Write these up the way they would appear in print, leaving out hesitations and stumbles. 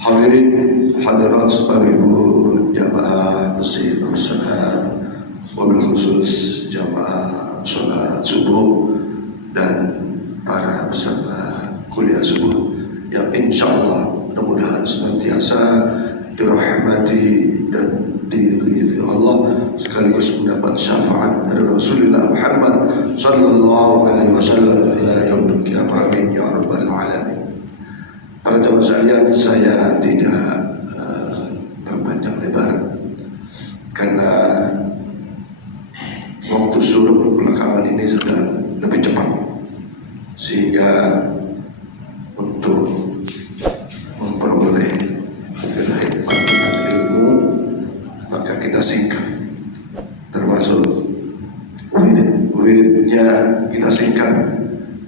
Hadirin hadirat sekalian jamaah Masjid Al-Salam, wabil khusus jamaah sholat subuh dan para peserta kuliah subuh yang insyaallah mudah-mudahan senantiasa dirahmati dan diridhai Allah sekaligus mendapat syafaat dari Rasulullah Muhammad sallallahu alaihi wasallam ila yaumil qiyamah. Amin ya rabbal alamin. Para jamaah sekalian, saya tidak berpanjang lebar karena waktu suruh belakangan ini sudah lebih cepat, sehingga untuk memperoleh kehebat ilmu maka kita singkat, termasuk wiridnya kita singkat,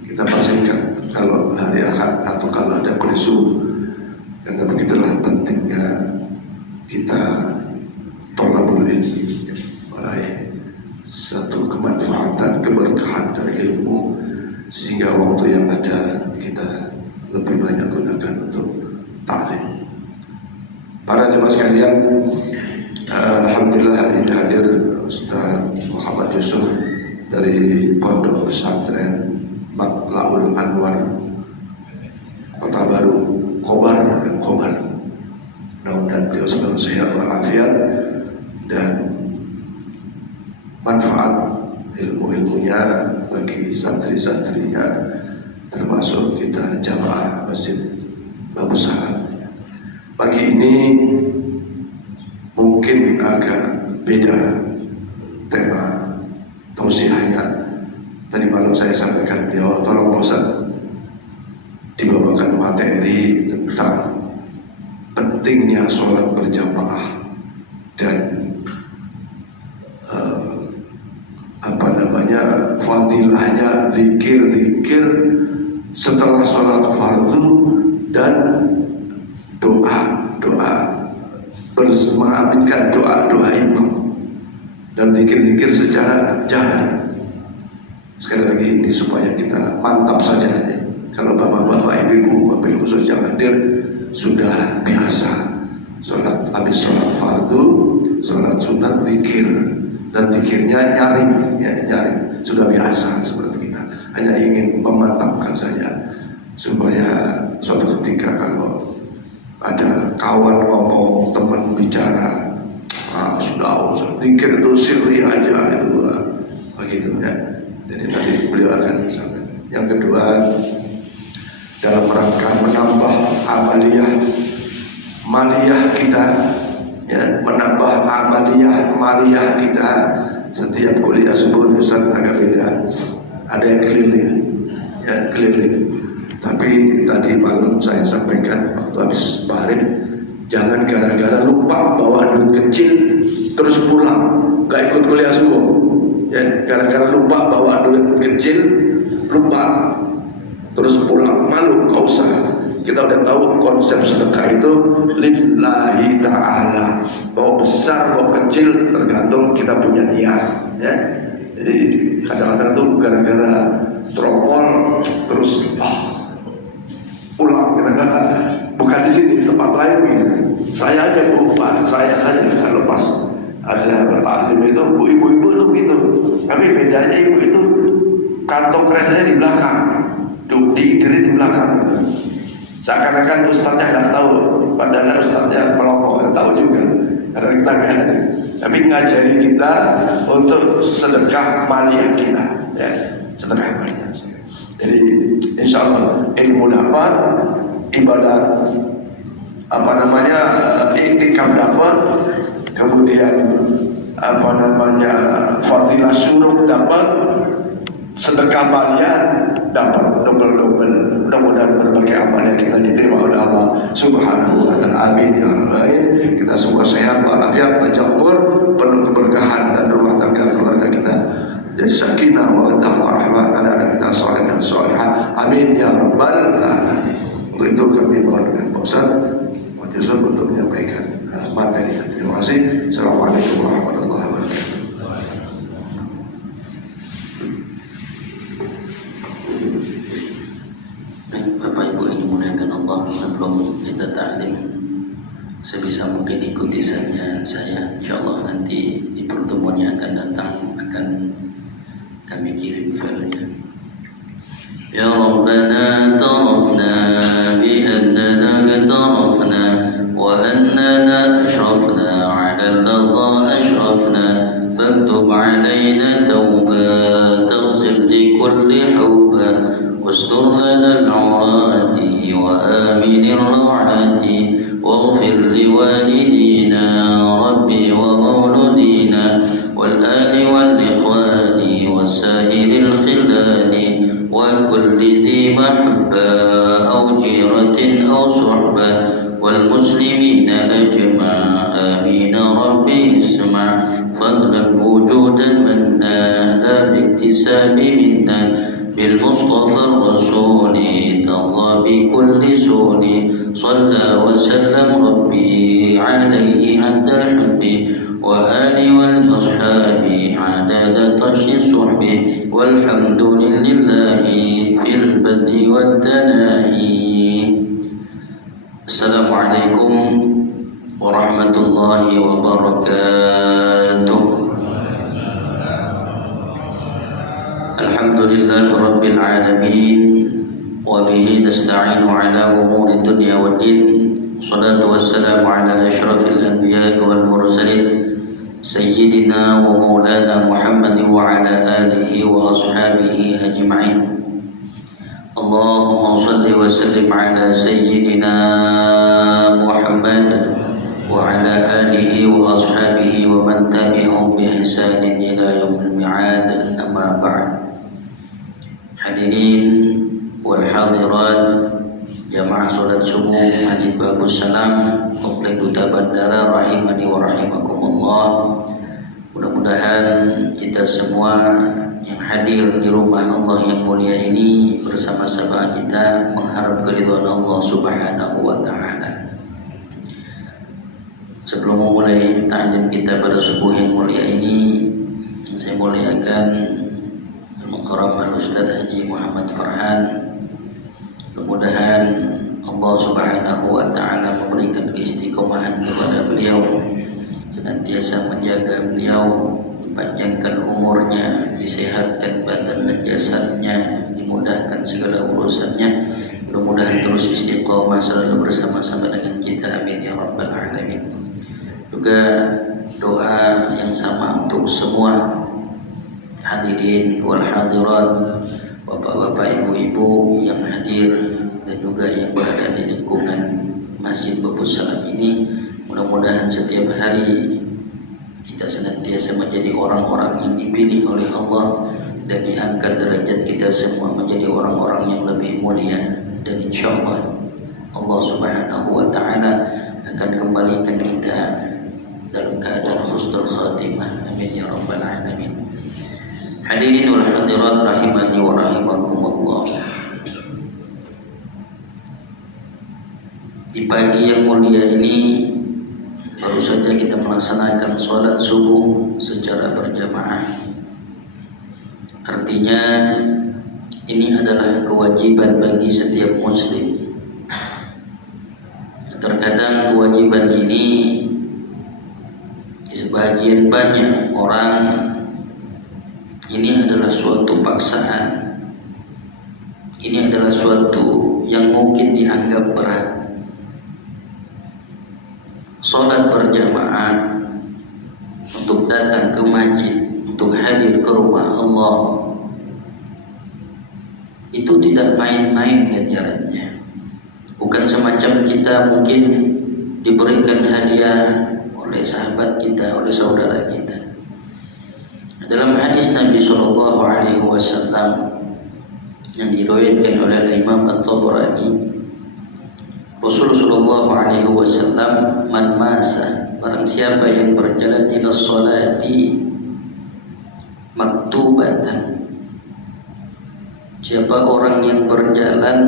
kita persingkat kalau hari Ahad atau kalau ada kuliah subuh, karena begitulah pentingnya kita tolabul ilmi, meraih satu kemanfaatan, keberkahan dari ilmu, sehingga waktu yang ada kita lebih banyak gunakan untuk ta'lim. Para jemaah sekalian, alhamdulillah hari ini hadir Ustaz Muhammad Yusuf dari Pondok Pesantren Matla'ul Anwar Kota Baru, Khobar. Mudah-mudahan beliau selalu sehat walafiat dan manfaat ilmu-ilmunya bagi santri-santrinya, termasuk kita jamaah Masjid Babu Salam. Pagi ini mungkin agak beda tema tausiahnya. Tadi malam saya sampaikan beliau, tolong Ustaz dibawakan materi tentang pentingnya sholat berjamaah dan fadilahnya zikir setelah sholat fardu dan doa mengaminkan doa imam dan zikir secara jalan. Sekali lagi ini supaya kita mantap saja. Kalau bapak-bapak, ibu-ibu, wabil khusus yang hadir sudah biasa sholat, habis sholat fardu, sholat sunat, zikir, dan zikirnya nyaring, sudah biasa seperti kita. Hanya ingin memantapkan saja supaya suatu ketika kalau ada kawan ngomong, teman bicara, sudah zikir itu sirri aja itu, begitu ya. Jadi tadi beliau akan sampaikan. Yang kedua, dalam rangka menambah maliyah kita, ya, menambah maliyah kita. Setiap kuliah subuh Ustaz agak beda. Ada yang keliling. Tapi tadi malam saya sampaikan waktu habis barit, jangan gara-gara lupa bawa duit kecil terus pulang, gak ikut kuliah subuh. Ya, gara-gara lupa bawa duit kecil, lupa terus pulang, malu, gak usah. Kita udah tahu konsep sedekah itu lillahi ta'ala, bawa besar, bawa kecil tergantung kita punya niat, ya. Jadi kadang-kadang tuh gara-gara teropol terus pulang, kadang-kadang bukan di sini, di tempat lain gitu. Saya aja lupa, saya saja nggak lepas. Ada bertaklim itu, ibu-ibu itu gitu. Tapi bedanya ibu itu kantong kresnya di belakang, diideri di belakang. Seakan-akan ustadznya nggak tahu, padahal ustadznya pelokok nggak tahu juga. Karena kita nggak ada. Tapi ngajari kita untuk sedekah maliyah kita, ya, sedekah maliyah. Jadi insya Allah ilmu dapat, ibadat iktikaf dapat, kemudian fadilah syuruk dapat, sedekah maliyah dapat double. Mudah-mudahan berbagai amal yang kita diterima oleh Allah Subhanahu wa ta'ala. Amin ya rabbal alamin. Kita semua sehat walafiat, panjang umur, penuh keberkahan dan rumah tangga keluarga kita jadi sakinah wa rahmah, anak-anak kita saleh dan salihah. Amin ya rabbal alamin. Untuk itu kami mohon dengan Pak Ustaz Yusuf untuk menyampaikan materi. Terima kasih. Assalamualaikum warahmatullahi wabarakatuh. Bapak Ibu yang dimuliakan Allah, sebelum kita taklim, sebisa mungkin ikuti saja saya. Insyaallah nanti di pertemuan yang akan datang akan kami kirim filenya. Ya Rabbana tarafna bi annana tarafna wa annana ashrafna ala al-ladha ashrafna faktub alayna tawba taghsil li kulli hawba wastur lana al-awrati wa amin ar-rawati واغفر لوالدينا ربي ومولودينا والآل والإخوان وسائر الخلان وكل ذي محبة أو جيرة أو صحبة والمسلمين أجمع آمين ربي اسمع فاغلب وجودا منا لا باكتساب منا بالمصطفى الرسول ترضى بكل سون صلى وسلم ربي عليه عند الحب وآل والأصحاب عدد طش الصحب والحمد لله في البدء والتناهي. السلام عليكم ورحمة الله وبركاته. الحمد لله رب العالمين وبه نستعين على أمور الدنيا والدين. الصلاة والسلام على أشرف الأنبياء والمرسلين سيدنا ومولانا محمد وعلى آله وأصحابه أجمعين. اللهم صل وسلم على سيدنا محمد وعلى آله وأصحابه ومن تبعهم بإحسان إلى يوم الميعاد. أما بعد. Hadirin wal hadirat jamaah salat subuh Masjid Babus Salam Komplek Duta Bandara rahimani wa rahimakumullah. Mudah-mudahan kita semua yang hadir di rumah Allah yang mulia ini bersama-sama kita mengharap keridhaan Allah Subhanahu wa taala. Sebelum memulai ta'lim kita pada subuh yang mulia ini, saya muliakan Al-Mukarram Al-Ustaz Haji Muhammad Farhan. Mudah-mudahan Allah Subhanahu wa taala memberikan keistiqomahan kepada beliau, senantiasa menjaga beliau, dipanjangkan umurnya, disehatkan badan dan jasadnya, dimudahkan segala urusannya. Mudah-mudahan terus istiqomah selalu bersama-sama dengan kita, amin ya rabbal alamin. Juga doa yang sama untuk semua hadirin wal hadirat, bapak-bapak, ibu-ibu yang hadir dan juga yang berada di lingkungan Masjid Babus Salam ini. Mudah-mudahan setiap hari kita senantiasa menjadi orang-orang yang dipilih oleh Allah dan diangkat derajat kita semua menjadi orang-orang yang lebih mulia, dan insyaallah Allah Subhanahu wa taala akan kembalikan kita dalam keadaan husnul khatimah, amin ya rabbal alamin. Hadirin wal hadirat rahimani wa rahimakumullah. Di pagi yang mulia ini baru saja kita melaksanakan sholat subuh secara berjamaah. Artinya ini adalah kewajiban bagi setiap muslim. Terkadang kewajiban ini di sebagian banyak orang ini adalah suatu paksaan. Ini adalah suatu yang mungkin dianggap berat. Sholat berjamaah, untuk datang ke masjid, untuk hadir ke rumah Allah, itu tidak main-main ganjarannya. Bukan semacam kita mungkin diberikan hadiah oleh sahabat kita, oleh saudara kita. Dalam hadis Nabi Shallallahu Alaihi Wasallam yang diriwayatkan oleh Imam At-Tabrani, Rasulullah Shallallahu Alaihi Wasallam, man masa, barang siapa yang berjalan ila sholati maktubatan, siapa orang yang berjalan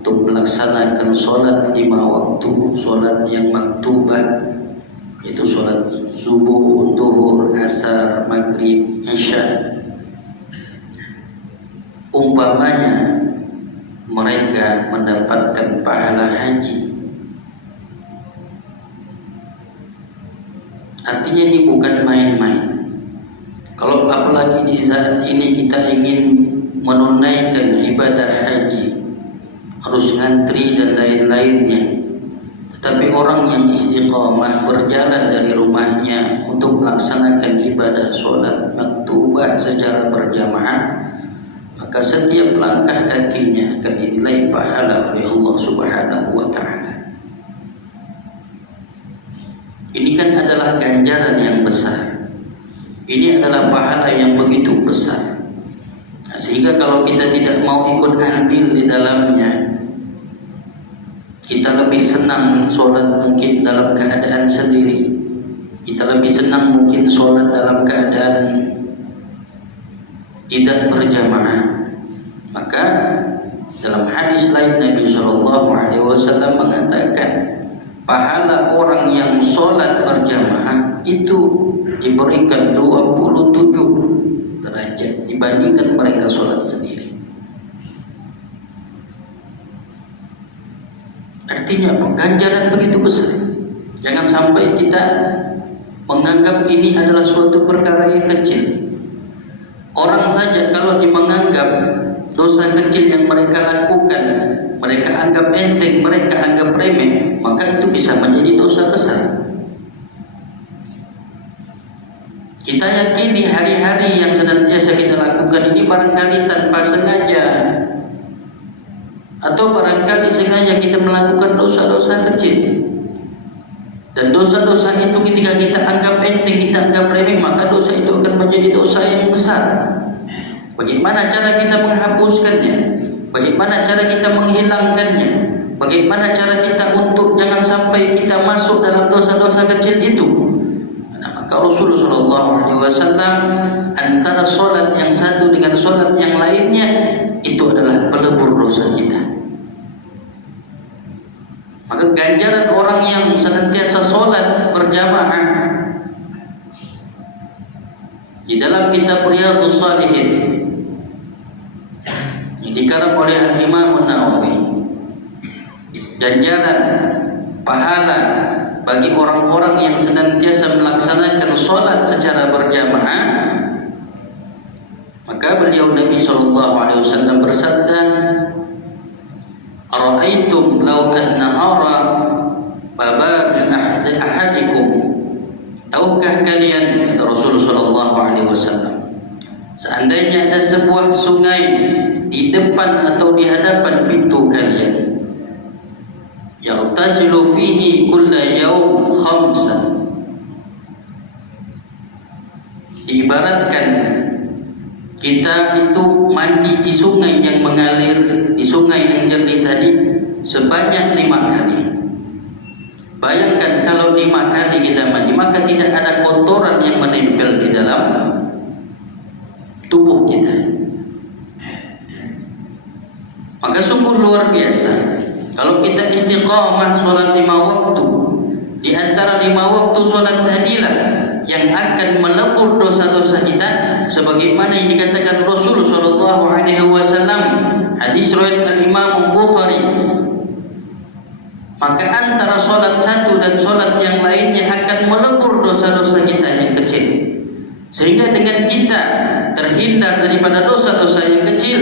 untuk melaksanakan sholat 5 waktu, sholat yang maktubah, itu sholat subuh, zuhur, asar, maghrib, isya. Umpamanya mereka mendapatkan pahala haji. Artinya ini bukan main-main. Kalau apalagi di saat ini kita ingin menunaikan ibadah haji, harus ngantri dan lain-lainnya. Tetapi orang yang istiqamah berjalan dari rumahnya untuk melaksanakan ibadah sholat maktubah secara berjamaah, maka setiap langkah kakinya akan dinilai pahala oleh Allah Subhanahu wa Ta'ala. Ini kan adalah ganjaran yang besar. Ini adalah pahala yang begitu besar. Nah, sehingga kalau kita tidak mau ikut andil di dalamnya, kita lebih senang sholat mungkin dalam keadaan sendiri. Kita lebih senang mungkin sholat dalam keadaan tidak berjamaah. Maka dalam hadis lain Nabi SAW mengatakan, pahala orang yang sholat berjamaah itu diberikan 27 derajat dibandingkan mereka sholat sendiri. Artinya ganjaran begitu besar. Jangan sampai kita menganggap ini adalah suatu perkara yang kecil. Orang saja kalau menganggap dosa kecil yang mereka lakukan, mereka anggap enteng, mereka anggap remeh, maka itu bisa menjadi dosa besar. Kita yakini hari-hari yang senantiasa kita lakukan ini barangkali tanpa sengaja, atau barangkali sengaja kita melakukan dosa-dosa kecil. Dan dosa-dosa itu ketika kita anggap enteng, kita anggap remeh, maka dosa itu akan menjadi dosa yang besar. Bagaimana cara kita menghapuskannya? Bagaimana cara kita menghilangkannya? Bagaimana cara kita untuk jangan sampai kita masuk dalam dosa-dosa kecil itu? Nah, maka Rasulullah SAW antara solat yang satu dengan solat yang lainnya itu adalah pelebur dosa kita. Maka ganjaran orang yang senantiasa solat berjamaah di dalam kitab Riyadhus Shalihin yang dikarang oleh Al-Imam An-Nawawi, ganjaran pahala bagi orang-orang yang senantiasa melaksanakan solat secara berjamaah, maka beliau Nabi SAW bersabda, "Ara'aitum law an-nahara bababil ahadikum." Tahukah kalian, kata Rasulullah SAW, seandainya ada sebuah sungai di depan atau di hadapan pintu kalian, yaghtasilu fihi kulla yawm khamsan, diibaratkan kita itu mandi di sungai yang mengalir, di sungai yang jernih tadi sebanyak 5 kali. Bayangkan kalau 5 kali kita mandi, maka tidak ada kotoran yang menempel di dalam tubuh kita. Maka sungguh luar biasa kalau kita istiqamah sholat 5 waktu. Di antara 5 waktu sholat tadilah yang akan melebur dosa-dosa kita, sebagaimana yang dikatakan Rasul SAW, hadis riwayat Al-Imam Bukhari. Maka antara sholat satu dan sholat yang lainnya akan melebur dosa-dosa kita yang kecil, sehingga dengan kita terhindar daripada dosa-dosa yang kecil.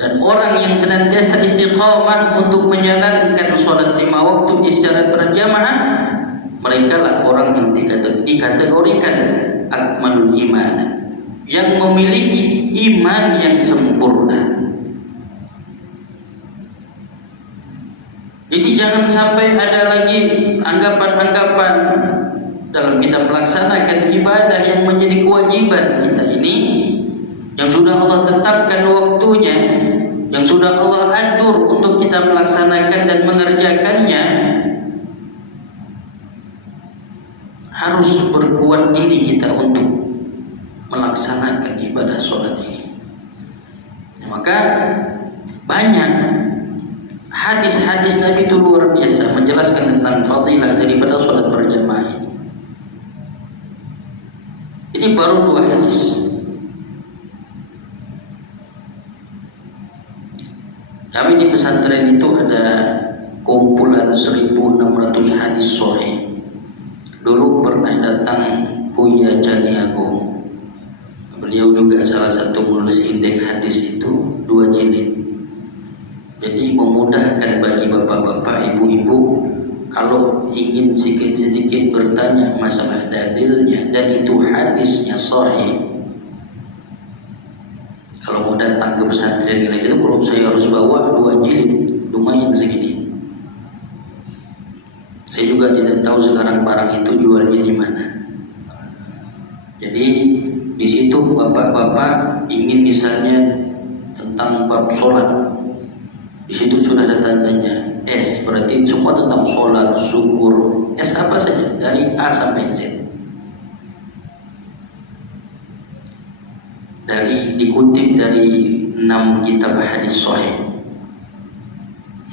Dan orang yang senantiasa istiqamah untuk menjalankan sholat 5 waktu secara berjamaah, mereka lah orang yang dikategorikan akmalul iman, yang memiliki iman yang sempurna. Jadi jangan sampai ada lagi anggapan-anggapan dalam kita melaksanakan ibadah yang menjadi kewajiban kita ini, yang sudah Allah tetapkan waktunya, yang sudah Allah atur untuk kita melaksanakan dan mengerjakannya, harus berkuat diri kita untuk melaksanakan ibadah sholat ini. Maka banyak hadis-hadis Nabi itu luar biasa menjelaskan tentang fadilah daripada sholat berjamaah ini. Ini baru 2 hadis. Kami di pesantren itu ada kumpulan 1.600 hadis sahih. Dulu pernah datang Buya Jani Agung. Beliau juga salah satu menulis indeks hadis itu 2 jilid. Jadi memudahkan bagi bapak-bapak, ibu-ibu kalau ingin sedikit-sedikit bertanya masalah dalilnya dan itu hadisnya sahih. Kalau mau datang ke pesantren itu, kalau saya harus bawa 2 jilid, lumayan segini. Saya juga tidak tahu sekarang barang itu jualnya di mana. Jadi di situ bapak-bapak ingin misalnya tentang bab sholat, di situ sudah ada tandanya S, berarti semua tentang sholat, syukur, S apa saja dari A sampai Z. Dikutip dari 6 kitab hadis sahih.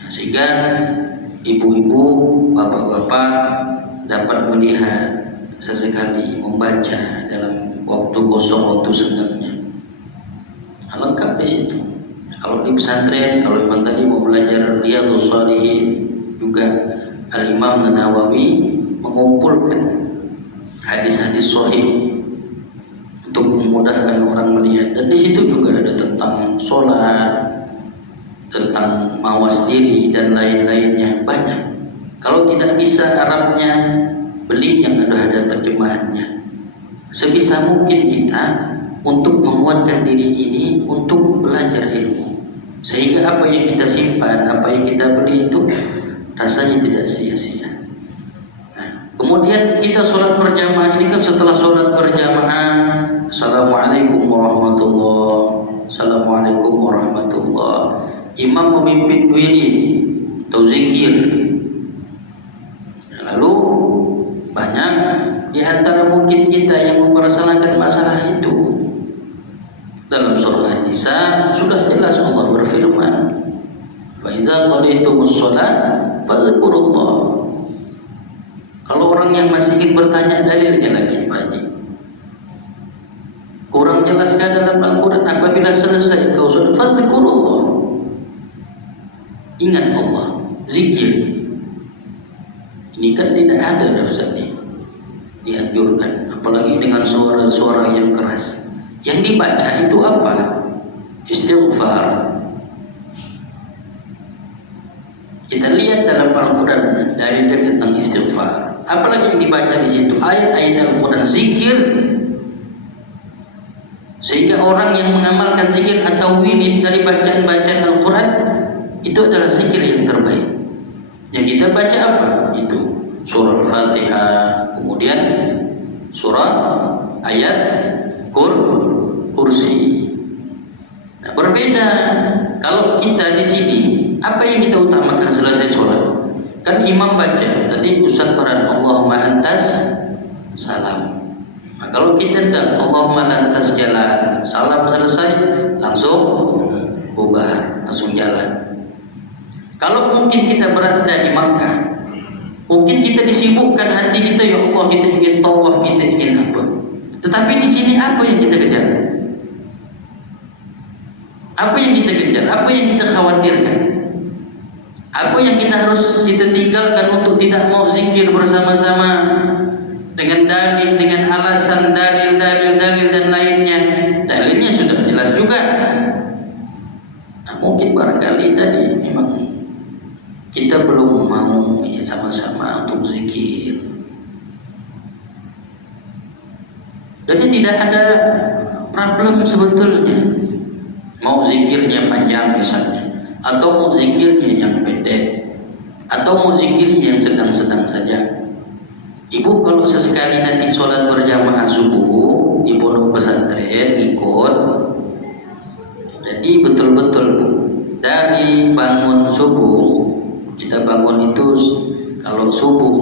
Sehingga ibu-ibu, bapak-bapak dapat melihat sesekali membaca dalam waktu kosong, waktu senggangnya. Lengkap di situ. Kalau di pesantren, kalau memang tadi mau belajar Riyadhus Shalihin, juga Al-Imam Nawawi mengumpulkan hadis-hadis sahih untuk memudahkan orang melihat. Dan di situ juga ada tentang sholat, tentang mawas diri dan lain-lainnya, banyak. Kalau tidak bisa Arabnya, beli yang ada terjemahannya. Sebisa mungkin kita untuk menguatkan diri ini untuk belajar ilmu, sehingga apa yang kita simpan, apa yang kita beli itu rasanya tidak sia-sia. Kemudian kita sholat berjamaah ini kan, setelah sholat berjamaah, Assalamualaikum warahmatullahi, Assalamualaikum warahmatullahi. Imam memimpin wirid atau zikir. Lalu banyak di antara mungkin kita yang mempermasalahkan masalah itu. Dalam surah An-Nisa sudah jelas Allah berfirman, "Fa idza qadaytumus shalah fadhkurullah." Kalau orang yang masih ingin bertanya dalilnya lagi, Pak Haji, kurang jelaskan dalam Al-Quran, apabila selesai kau sudah fadhkurullah, ingat Allah, zikir. Ini kan tidak ada Ustaz, dianjurkan, apalagi dengan suara-suara yang keras. Yang dibaca itu apa? Istighfar. Kita lihat dalam Al-Quran dari tentang istighfar. Apalagi yang dibaca di situ ayat-ayat Al-Quran, zikir. Sehingga orang yang mengamalkan zikir atau wirid dari bacaan-bacaan Al-Quran itu adalah zikir yang terbaik. Yang kita baca apa? Itu surah Al-Fatihah, kemudian surah ayat kursi. Nah, berbeda kalau kita di sini, apa yang kita utamakan selesai sholat? Kan imam baca, tadi Ustaz Farhan, Allahumma antas salam. Nah, kalau kita tidak, Allahumma lantas jalan, salam selesai, langsung bubar, langsung jalan. Kalau mungkin kita berada di Makkah, mungkin kita disibukkan hati kita, ya Allah, kita ingin tawaf, kita ingin apa. Tetapi di sini apa yang kita kejar? Apa yang kita kejar? Apa yang kita khawatirkan? Apa yang kita tinggalkan untuk tidak mau zikir bersama-sama dengan dalil, dengan alasan dalil dan lainnya. Dalilnya sudah jelas juga. Nah, mungkin barangkali tadi memang kita belum mau ya sama-sama untuk zikir. Jadi tidak ada problem sebetulnya. Mau zikirnya panjang misalnya, atau mau zikirnya yang pendek, atau mau zikirnya yang sedang-sedang saja. Ibu kalau sesekali nanti sholat berjamaah subuh di pondok pesantren ikut, jadi betul-betul Bu, dari bangun subuh, kita bangun itu kalau subuh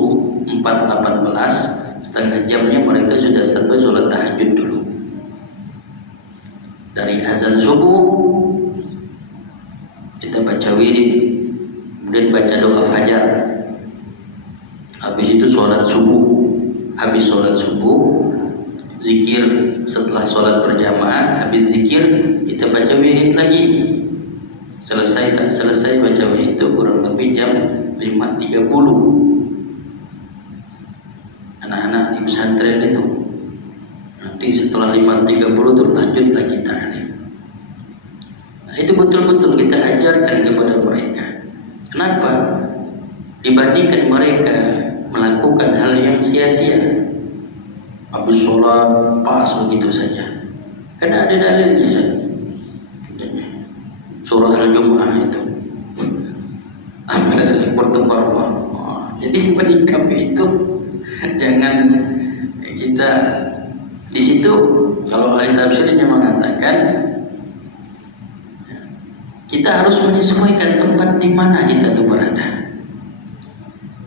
4.18, setengah jamnya mereka sudah sampai sholat tahajud dulu. Dari azan subuh kita baca wirid, kemudian baca doa fajar, habis itu sholat subuh. Habis sholat subuh zikir, setelah sholat berjamaah habis zikir kita baca wirid lagi. Selesai tak selesai baca itu kurang lebih jam 5.30. Anak-anak di pesantren itu nanti setelah 5.30 itu lanjutlah kita nih. Nah, itu betul-betul kita ajarkan kepada mereka. Kenapa? Dibandingkan mereka melakukan hal yang sia-sia, habis sholat pas begitu saja. Karena ada dalilnya saja. Surah Al-Jumu'ah itu apabila saling bertukar. Jadi menyikapi itu jangan kita di situ. Kalau ahli tafsirnya mengatakan kita harus menyesuaikan tempat di mana kita itu berada.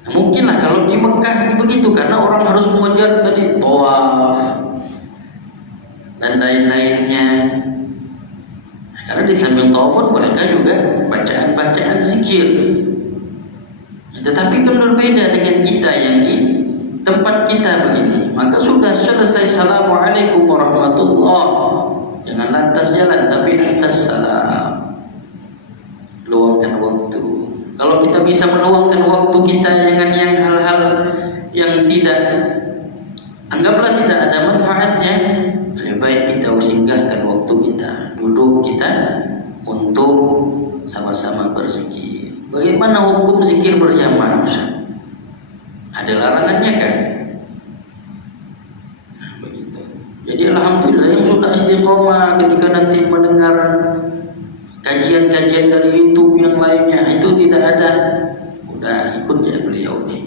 Nah, mungkinlah kalau di Mekah begitu, karena orang harus mengejar tadi tawaf dan lain-lainnya. Karena di samping tawaf mereka juga bacaan-bacaan zikir. Tetapi kan berbeda dengan kita yang di tempat kita begini. Maka sudah selesai Assalamualaikum warahmatullahi, jangan lantas jalan, tapi atas salam. Luangkan waktu. Kalau kita bisa meluangkan waktu kita dengan yang hal-hal yang tidak, anggaplah tidak ada manfaatnya, lebih baik kita singgahkan waktu kita, duduk kita untuk sama-sama berzikir. Bagaimana hukum zikir berjamaah, Ustaz? Ada larangannya kan? Nah, begitu. Jadi alhamdulillah yang sudah istiqomah ketika nanti mendengar kajian-kajian dari YouTube yang lainnya itu tidak ada, udah ikut ya beliau nih.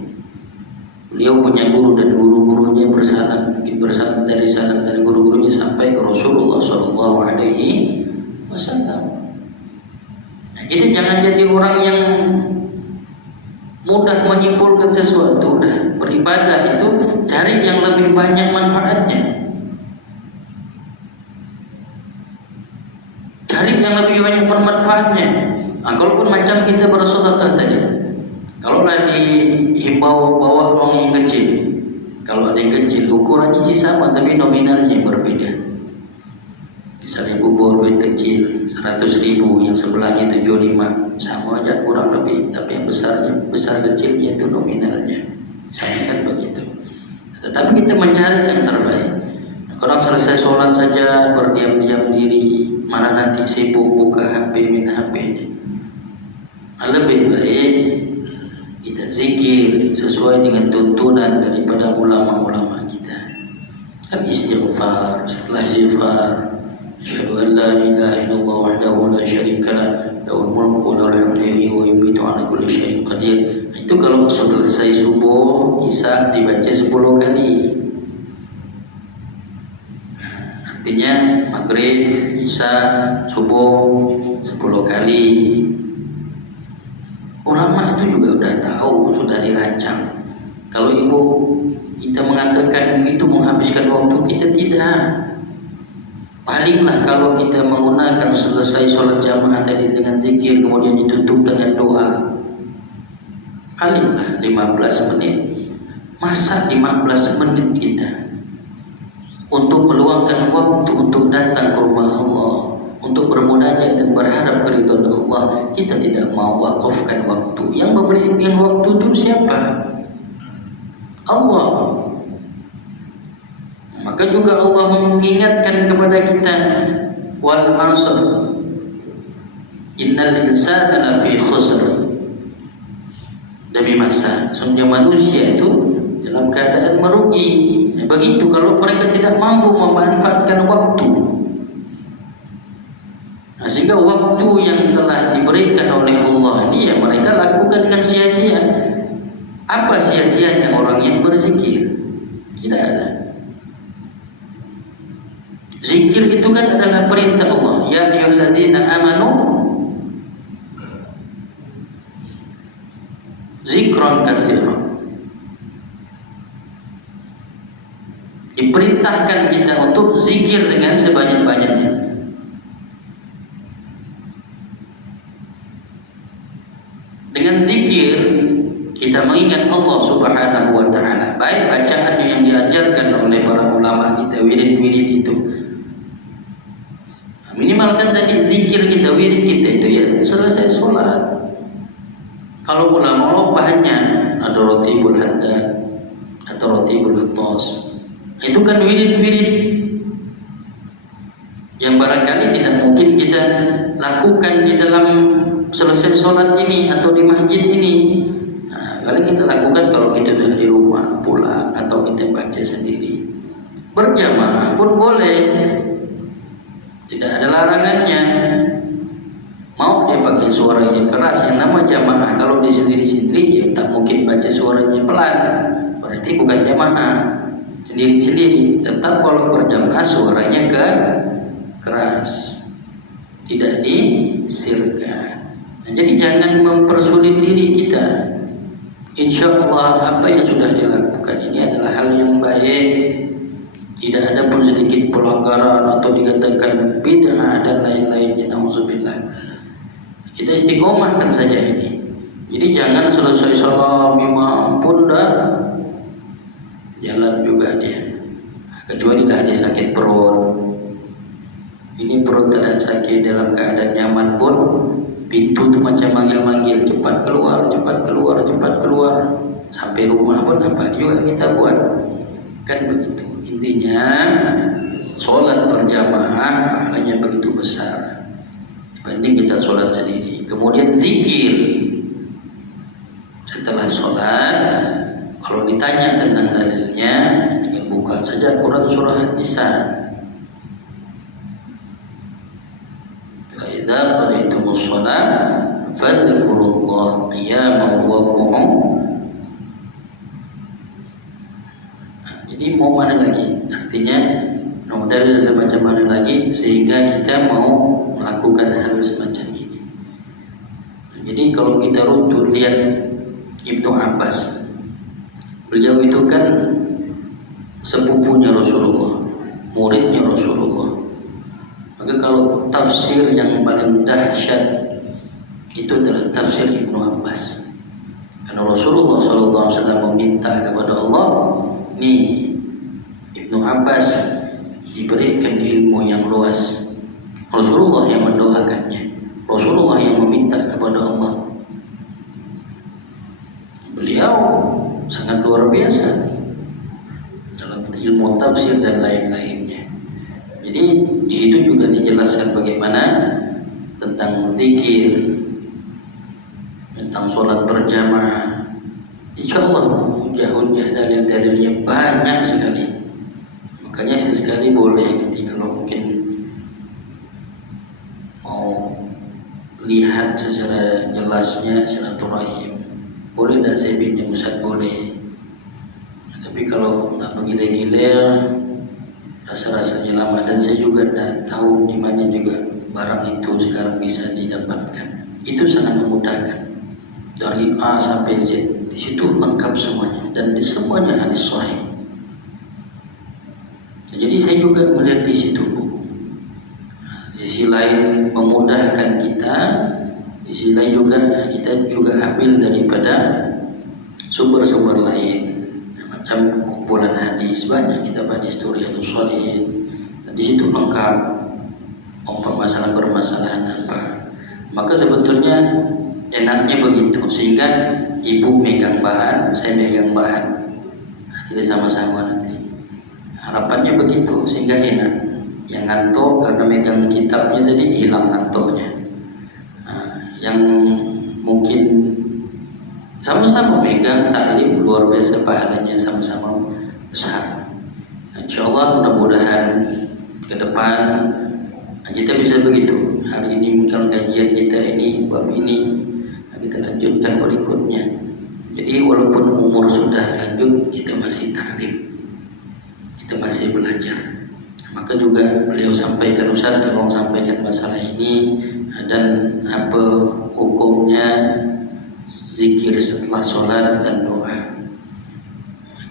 Beliau punya guru dan guru-gurunya bersanad, mungkin bersanad dari guru-gurunya sampai ke Rasulullah Shallallahu Alaihi Wasallam. Nah, kita jangan jadi orang yang mudah menyimpulkan sesuatu. Dah beribadah itu cari yang lebih banyak manfaatnya, cari yang lebih banyak bermanfaatnya. Nah, kalaupun macam kita bersedekah tadi, kalau dihimbau bawa uang yang kecil, kalau ada yang kecil ukurannya sih sama tapi nominalnya berbeda. Misalnya bubur duit kecil 100.000, yang sebelahnya 75, sama aja kurang lebih. Tapi yang besar kecilnya itu nominalnya sama kan begitu. Tetapi kita mencari yang terbaik. Kalau selesai sholat saja berdiam-diam diri, mana nanti sibuk buka HP, main HP-nya. Lebih baik kita zikir sesuai dengan tuntunan daripada ulama-ulama kita. Kan istighfar, setelah istighfar asyhadu an la ilaha illallah wahdahu la syarika lah, lahul mulku wa lahul hamdu wa yumiitu ala kulli syai'in qadir. Itu kalau selesai subuh, isya dibaca 10 kali. Artinya maghrib, isya, subuh 10 kali. Ulama itu juga sudah tahu, sudah dirancang. Kalau ibu kita mengatakan itu menghabiskan waktu, kita tidak. Palinglah kalau kita menggunakan selesai sholat jamaah tadi dengan zikir, kemudian ditutup dengan doa, palinglah 15 menit. Masa 15 menit kita untuk meluangkan waktu untuk datang ke rumah Allah, untuk bermunajat dan berharap keridhaan Allah, kita tidak mau wakafkan waktu. Yang memberikan waktu itu siapa? Allah. Maka juga Allah mengingatkan kepada kita, wal 'ashr innal insana lafi khusr. Demi masa, sesungguhnya manusia itu dalam keadaan merugi. Ya, begitu kalau mereka tidak mampu memanfaatkan waktu. Nah, sehingga waktu yang telah diberikan oleh Allah ini ya mereka lakukan dengan sia-sia. Apa sia-sianya orang yang berzikir? Tidak ada. Zikir itu kan adalah perintah Allah. Ya ayyuhalladzina amanu zikran katsiran. Diperintahkan kita untuk zikir dengan sebanyak-banyaknya. Dengan zikir kita mengingat Allah Subhanahu wa taala, baik bacaan yang diajarkan oleh para ulama kita, wirid-wirid itu. Minimal minimalkan tadi zikir kita, wirid kita itu ya selesai sholat. Kalau ulama bahannya ada rotibul haddad atau rotibul hattos, itu kan wirid-wirid yang barangkali tidak mungkin kita lakukan di dalam selesai sholat ini atau di masjid ini. Kalau kita lakukan kalau kita sudah di rumah pula atau kita baca sendiri, berjamaah pun boleh, tidak ada larangannya. Mau dia pakai suaranya keras, yang nama jamaah. Kalau di sendiri-sendiri ya tak mungkin baca suaranya pelan, berarti bukan jamaah. Sendiri-sendiri, tetap kalau berjamaah suaranya keras, tidak disirkan. Jadi jangan mempersulit diri kita. Insya Allah apa yang sudah dilakukan ini adalah hal yang baik, tidak ada pun sedikit pelanggaran atau dikatakan bid'ah dan lain-lainnya. Nauzubillah. Kita istiqomahkan saja ini. Jadi jangan selesai salam imam pun dah jalan juga dia. Kecuali dah dia sakit perut. Ini perut tidak sakit dalam keadaan nyaman pun, pintu tu macam manggil-manggil, cepat keluar, cepat keluar, cepat keluar. Sampai rumah pun apa juga kita buat. Kan begitu. Intinya sholat berjamaah pahalanya begitu besar dibanding kita sholat sendiri. Kemudian zikir setelah sholat, kalau ditanya tentang dalilnya, tinggal buka saja Quran surah An-Nisa. Fa idza qadaytumus shalah fadhkurullaha qiyaman wa qu'udan. Jadi mau mana lagi? Artinya mau dalil semacam mana lagi sehingga kita mau melakukan hal semacam ini. Jadi kalau kita runtuh lihat Ibnu Abbas, beliau itu kan sepupunya Rasulullah, muridnya Rasulullah. Maka kalau tafsir yang paling dahsyat itu adalah tafsir Ibnu Abbas. Karena Rasulullah SAW meminta kepada Allah, nih Ibnu Abbas diberikan ilmu yang luas. Rasulullah yang mendoakannya, Rasulullah yang meminta kepada Allah. Beliau sangat luar biasa dalam ilmu tafsir dan lain-lainnya. Jadi di situ juga dijelaskan bagaimana tentang zikir, tentang sholat berjamaah. Insya Allah hujah-hujah dalil-dalilnya banyak sekali. Makanya sesekali boleh ketika kalau mungkin mau lihat secara jelasnya silaturahim, boleh tidak saya pinjam Ustaz? Boleh. Tapi kalau nak bergila-gila, rasa-rasanya lama, dan saya juga tidak tahu di mana juga barang itu sekarang bisa didapatkan. Itu sangat memudahkan. Dari A sampai Z, di situ lengkap semuanya dan di semuanya hadis sahih. Jadi saya juga melihat di situ. Di sisi lain memudahkan kita, di sisi lain juga kita juga ambil daripada sumber-sumber lain. Macam kumpulan hadis banyak kita baca Historiatus Shalihin. Di situ lengkap permasalahan apa. Maka sebetulnya enaknya begitu, sehingga ibu megang bahan, saya megang bahan, jadi sama-sama nanti. Harapannya begitu sehingga enak. Yang ngantuk karena megang kitabnya tadi hilang ngantuknya. Yang mungkin sama-sama megang taklim luar biasa pahalanya sama-sama besar. Insyaallah mudah-mudahan ke depan kita bisa begitu. Hari ini mungkin kajian kita ini bab ini kita lanjutkan berikutnya. Jadi walaupun umur sudah lanjut, kita masih taklim, kita masih belajar. Maka juga beliau sampaikan, Ustaz tolong sampaikan masalah ini dan apa hukumnya zikir setelah sholat dan doa.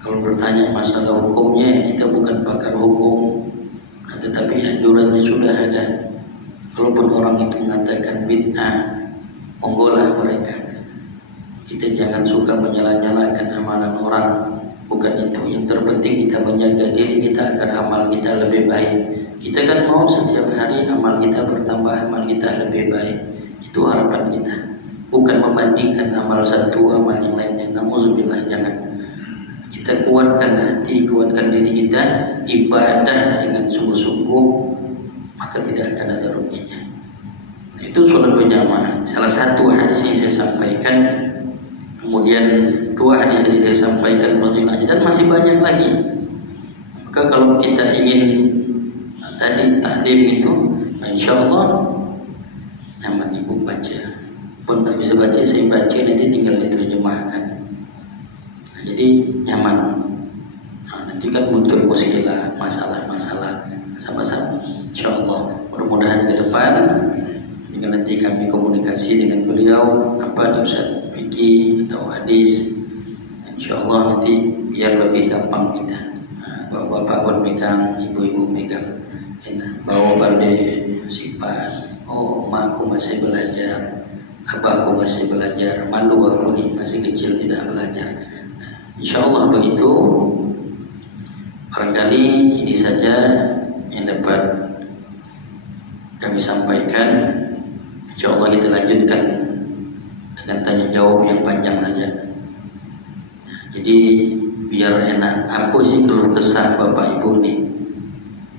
Kalau bertanya masalah hukumnya, kita bukan pakar hukum, tetapi anjurannya sudah ada. Kalaupun orang itu mengatakan bid'ah, monggolah mereka. Kita jangan suka menyala-nyalakan amalan orang. Bukan itu. Yang terpenting kita menjaga diri kita agar amal kita lebih baik. Kita kan mau setiap hari amal kita bertambah, amal kita lebih baik. Itu harapan kita. Bukan membandingkan amal satu amal yang lainnya. Nauzubillah, jangan. Kita kuatkan hati, kuatkan diri kita, ibadah dengan sungguh-sungguh, maka tidak akan ada ruginya. Nah, itu sholat berjamaah. Salah satu hadis yang saya sampaikan, kemudian 2 hadis yang saya sampaikan fadilahnya, dan masih banyak lagi. Maka kalau kita ingin tadi taklim itu, insya Allah nyaman ibu baca. Pun tak bisa baca, saya baca, nanti tinggal diterjemahkan. Nah, jadi nyaman. Nah, nanti kan muncul musilah, masalah-masalah sama-sama. Insya Allah mudah-mudahan ke depan jika nanti kami komunikasi dengan beliau apa di Ustaz fikih atau hadis, insya Allah nanti biar lebih gampang kita. Bapak-bapak pun megang, ibu-ibu megang. Bawa balik sifat. Oh, mak aku masih belajar, abah aku masih belajar, malu aku nih masih kecil tidak belajar. Insya Allah begitu. Barangkali ini saja yang dapat kami sampaikan. Insya Allah kita lanjutkan dengan tanya jawab yang panjang saja. Jadi biar enak, apa sih keluh kesah Bapak Ibu nih?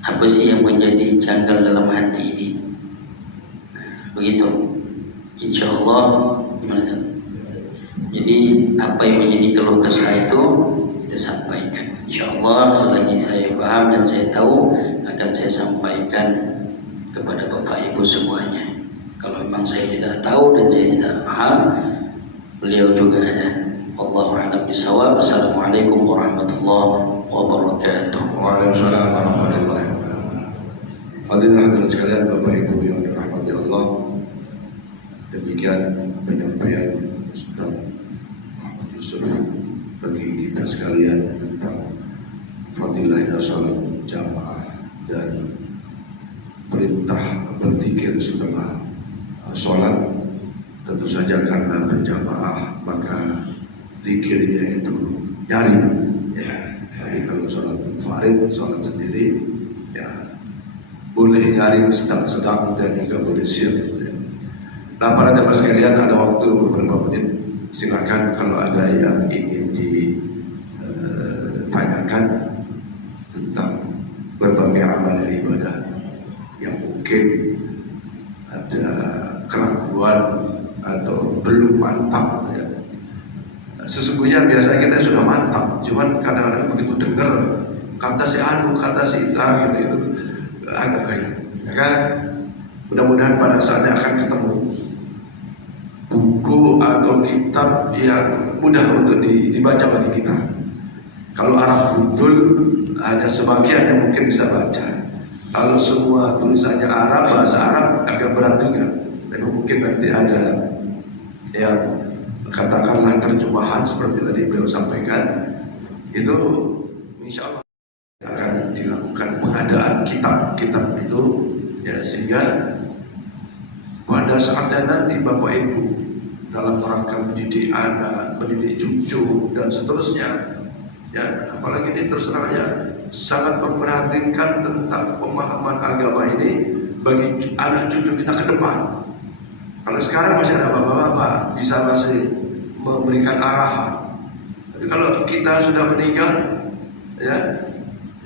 Apa sih yang menjadi janggal dalam hati ini? Begitu. Insya Allah gimana? Jadi apa yang menjadi keluh kesah itu kita sampaikan. Insya Allah selagi saya paham dan saya tahu akan saya sampaikan kepada Bapak Ibu semuanya. Kalau memang saya tidak tahu dan saya tidak paham, beliau juga ada. Wallahu a'lam bishawab. Assalamualaikum warahmatullahi wabarakatuh. Waalaikumsalam warahmatullahi wabarakatuh. Hadirin sekalian, Bapak Ibu yang dirahmati Allah, demikian penyampaian Ustaz Muhammad Yusuf bagi kita sekalian tentang fadilahnya salat jamaah dan perintah berzikir setelah sholat. Tentu saja karena berjamaah maka zikirnya itu nyaring ya. Jadi kalau sholat farid, sholat sendiri ya boleh nyaring sedang-sedang dan juga boleh siap. Nah, para jamaah sekalian, ada waktu beberapa menit, silakan kalau ada yang ingin ditanyakan tentang berbagai amal ibadah yang mungkin ada keraguan atau belum mantap ya. Sesungguhnya biasanya kita sudah mantap, cuman kadang-kadang begitu dengar kata si anu, kata si ita gitu, agak kayak ya kan. Mudah-mudahan pada saatnya akan ketemu buku atau kitab yang mudah untuk dibaca bagi kita. Kalau Arab Gundul hanya sebagian yang mungkin bisa baca. Kalau semua tulisannya Arab, bahasa Arab agak berat juga. Tapi mungkin nanti ada yang katakanlah terjemahan seperti tadi beliau sampaikan, itu insya Allah akan dilakukan pengadaan kitab-kitab itu ya, sehingga pada saatnya nanti Bapak Ibu dalam rangka mendidik anak, mendidik cucu dan seterusnya ya, apalagi ini terus terang ya sangat memperhatikan tentang pemahaman agama ini bagi anak cucu kita ke depan. Kalau sekarang masih ada bapak-bapak bisa masih memberikan arahan, tapi kalau kita sudah meninggal ya,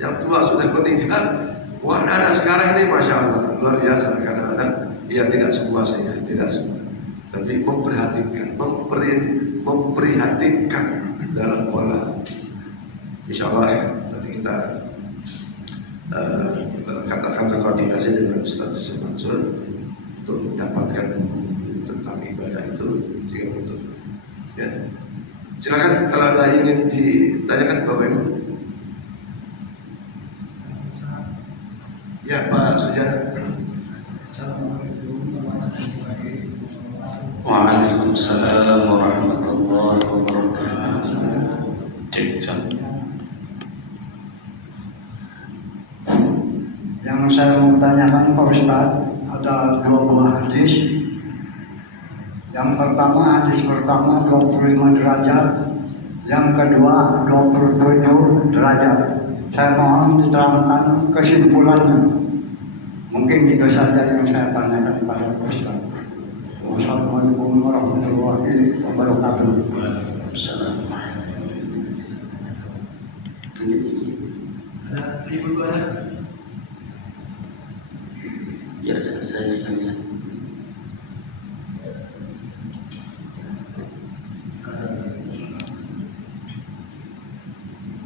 yang tua sudah meninggal, wah anak sekarang ini masya Allah luar biasa. Kadang-kadang ya tidak semua saya, tidak semua, tapi memprihatinkan dalam pola. Insya Allah nanti kita kata-kata koordinasi dengan Ustaz Mansur untuk mendapatkan tentang ibadah itu jika betul. Ya, silakan kalau ada ingin ditanyakan Bapak Ibu. Ya Pak Sujana. Waalaikumsalam warahmatullahi wabarakatuh. Yang saya mau tanyakan Pak Ustaz, ada 2 buah hadis. Yang pertama, hadis pertama 25 derajat, yang kedua 27 derajat. Saya mohon diterangkan kesimpulannya. Mungkin itu saja yang saya tanyakan kepada Pak Ustaz. Wassalamualaikum warahmatullahi wabarakatuh. Assalamualaikum. Ada ibu ada? Ya, selesai sekalian.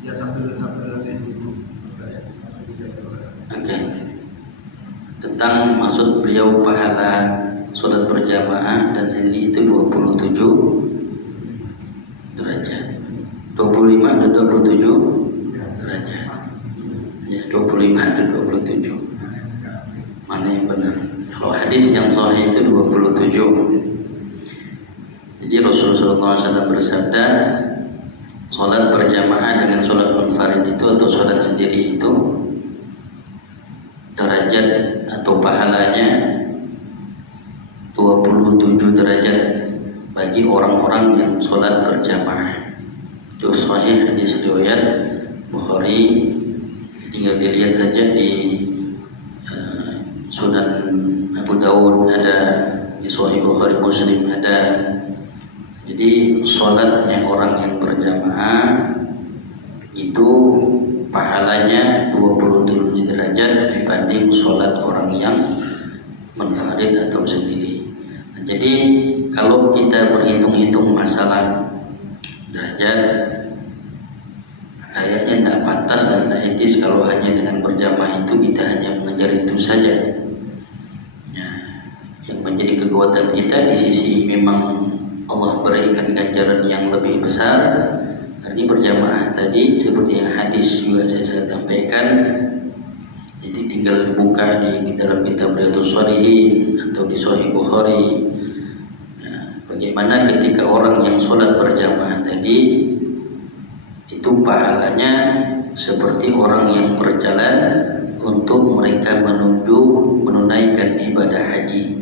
Ya sambil nanti dulu. Oke. Tentang maksud beliau pahala sholat berjamaah dan sendiri itu 27 derajat. 25 dan 27 derajat. Ya, 25 dan 27. Mana yang benar? Kalau hadis yang sahih itu 27. Jadi Rasulullah SAW bersabda, sholat berjamaah dengan sholat munfarid itu atau sholat sendiri itu derajat atau pahalanya 27 derajat bagi orang-orang yang sholat berjamaah. Itu sahih hadis riwayat Bukhari. Tinggal dilihat saja di Sunan Abu Dawud ada, di Sahih Bukhari Muslim ada. Jadi sholatnya orang yang berjamaah itu pahalanya 27 derajat dibanding sholat orang yang munfarid atau sendiri. Nah, jadi kalau kita berhitung-hitung masalah derajat, kayaknya tidak pantas dan tidak etis kalau hanya dengan berjamaah itu kita hanya mengejar itu saja. Ya, yang menjadi kekuatan kita di sisi memang Allah berikan ganjaran yang lebih besar. Ini berjamaah tadi seperti yang hadis juga saya sampaikan. Jadi tinggal dibuka di dalam kitab Riyadhus Shalihin atau di Sahih Bukhari. Nah, bagaimana ketika orang yang sholat berjamaah tadi itu pahalanya seperti orang yang berjalan untuk mereka menuju menunaikan ibadah haji.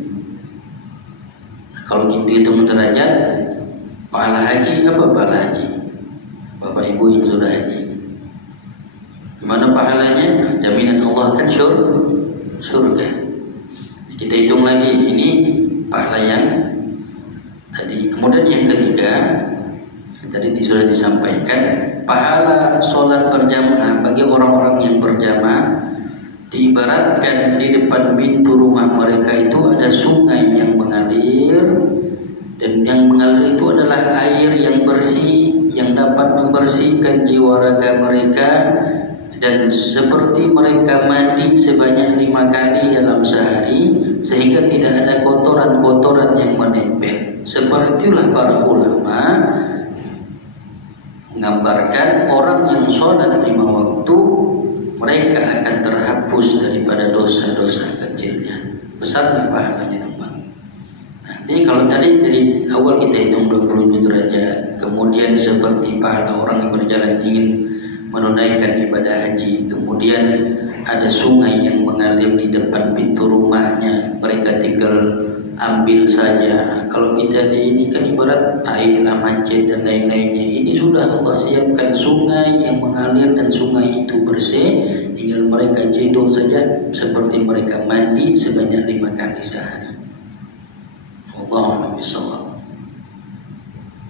Kalau kita hitung derajat, pahala haji apa pahala haji? Bapak Ibu yang sudah haji, gimana pahalanya? Jaminan Allah kan surga. Kita hitung lagi, ini pahala yang tadi. Kemudian yang ketiga, tadi sudah disampaikan, pahala sholat berjamaah bagi orang-orang yang berjamaah diibaratkan di depan pintu rumah mereka itu ada sungai yang mengalir, dan yang mengalir itu adalah air yang bersih yang dapat membersihkan jiwa raga mereka, dan seperti mereka mandi sebanyak 5 kali dalam sehari sehingga tidak ada kotoran-kotoran yang menempel. Seperti itulah para ulama menggambarkan orang yang sholat 5 waktu mereka akan terhapus daripada dosa-dosa kecilnya. Besarnya pahalanya itu, Pak. Jadi kalau tadi dari awal kita hitung 27 derajat, kemudian seperti pahala orang yang berjalan ingin menunaikan ibadah haji, kemudian ada sungai yang mengalir di depan pintu rumahnya, mereka tinggal ambil saja. Kalau kita di ini kan ibarat air macet dan lain-lainnya. Ini sudah Allah siapkan sungai yang mengalir dan sungai itu bersih, tinggal mereka jedok saja seperti mereka mandi sebanyak 5 kali sehari. Allahu a'lam.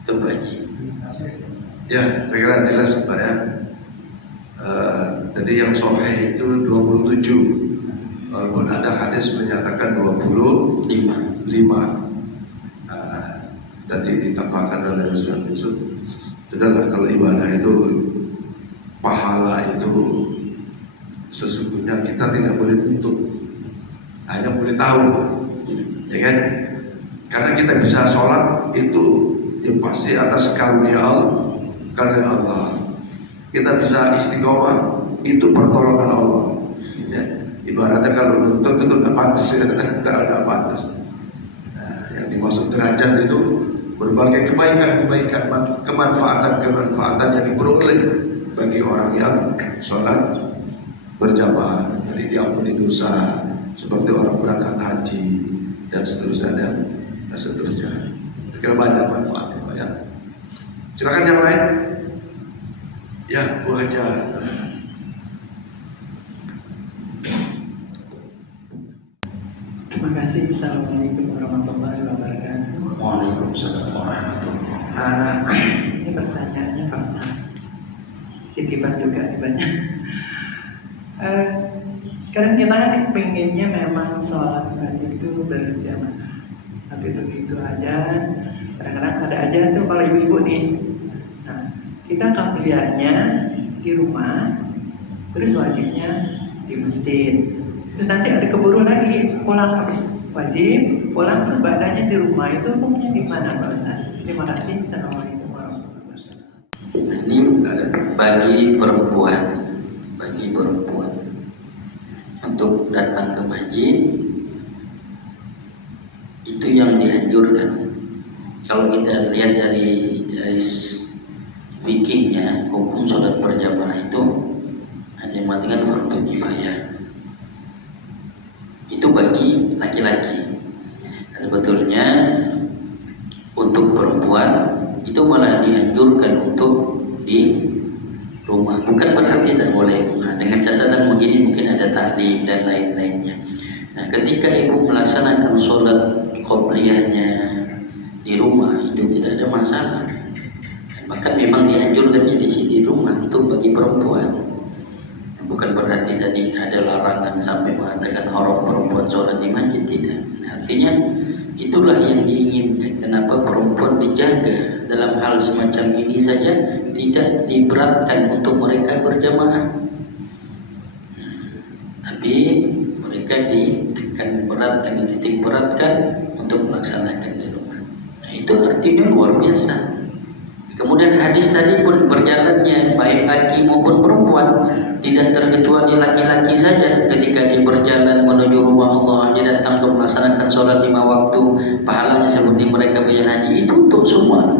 Coba Haji. Ya, saya kira jelas Pak ya. Tadi yang sahih itu 27. Walaupun ada hadis menyatakan 25. Tadi ditambahkan oleh Ustaz Yusuf. Sudahlah, kalau ibadah itu pahala itu sesungguhnya kita tidak boleh tuntut, hanya boleh tahu, ya kan? Karena kita bisa sholat itu ya pasti atas karunia Allah, karena Allah. Kita bisa istiqomah itu pertolongan Allah. Ya. Ibaratnya kalau nuntut itu tidak pantas, tidak pantas. Nah, yang dimaksud derajat itu berbagai kebaikan-kebaikan, kemanfaatan yang diperoleh bagi orang yang sholat berjamaah. Jadi diampuni dosa seperti orang berangkat haji dan seterusnya dan seterusnya. Kira banyak manfaatnya, Pak ya. Silakan yang lain. Ya, Bu Haja. kasih. Assalamualaikum warahmatullahi wabarakatuh. Waalaikumsalam warahmatullahi. Ini pertanyaannya Pak Ustaz. Titipan juga banyak. Sekarang kita kan pengennya memang sholat wajib itu berjamaah, tapi begitu aja kadang-kadang ada aja tuh kalau ibu-ibu nih. Nah, kita kabliahnya di rumah, terus wajibnya di masjid. Terus nanti ada keburu lagi pulang habis wajib, pulang terus badannya di rumah, itu hukumnya gimana Pak Ustaz? Terima kasih. Assalamualaikum warahmatullahi wabarakatuh. Ini bagi perempuan untuk datang ke masjid itu yang dianjurkan. Kalau kita lihat dari fikihnya, hukum sholat berjamaah itu hanya mengatakan fardu kifayah. Itu bagi laki-laki. Sebetulnya untuk perempuan itu malah dianjurkan untuk di rumah. Bukan berarti tidak boleh. Nah, dengan catatan begini mungkin ada taklim dan lain-lainnya. Nah, ketika ibu melaksanakan sholat qobliyahnya di rumah itu tidak ada masalah. Maka memang dianjurkannya di sini rumah untuk bagi perempuan. Bukan berarti tadi ada larangan sampai mengatakan haram perempuan sholat di masjid, tidak. Artinya itulah yang diinginkan. Kenapa perempuan dijaga dalam hal semacam ini saja, tidak diberatkan untuk mereka berjamaah, tapi mereka ditekan beratkan, dititik beratkan untuk melaksanakan di rumah. Nah, itu artinya luar biasa. Kemudian hadis tadi pun berjalannya baik laki maupun perempuan, tidak terkecuali laki-laki saja. Ketika dia berjalan menuju rumah Allah, dia datang untuk melaksanakan sholat 5 waktu, pahalanya seperti mereka berjalan haji. Itu untuk semua,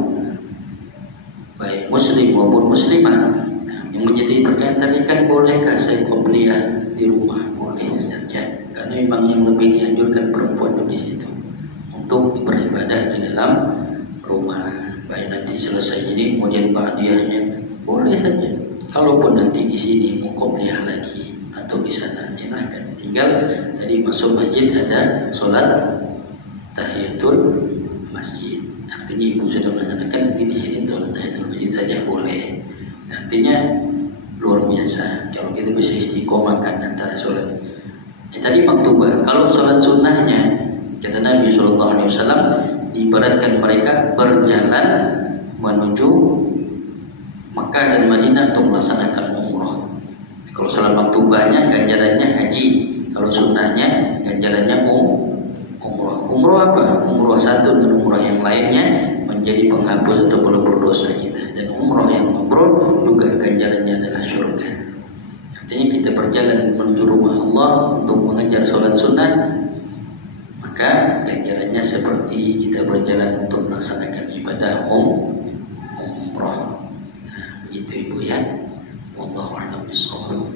baik muslim maupun muslimah. Nah, yang menjadi pertanyaan tadi kan, bolehkah saya qobliyah di rumah? Boleh saja, karena memang yang lebih dianjurkan perempuan di situ untuk beribadah di dalam rumah. Baik nanti selesai ini kemudian ba'diyahnya boleh saja. Kalaupun nanti di sini mau qobliyah lagi atau di sana, silahkan. Tinggal tadi masuk masjid ada sholat tahiyatul masjid. Artinya ibu sudah melaksanakan, nanti di sini sholat tahiyatul masjid saja boleh. Artinya luar biasa kalau kita bisa istiqomahkan antara sholat. Tadi maktubah. Kalau sholat sunnahnya, kata Nabi SAW, diibaratkan mereka berjalan menuju Makkah dan Madinah untuk melaksanakan umrah. Kalau sholat maktubahnya ganjarannya haji, kalau sunnahnya ganjarannya umrah. Umrah apa? Umrah satu dan umrah yang lainnya menjadi penghapus atau pelebur dosa kita. Dan umrah yang mabrur juga ganjarannya adalah surga. Artinya kita berjalan menuju rumah Allah untuk mengejar sholat sunnah, maka ganjarannya seperti kita berjalan untuk melaksanakan ibadah umrah. Nah, itu ibu ya. Wallahu a'lam bishawab.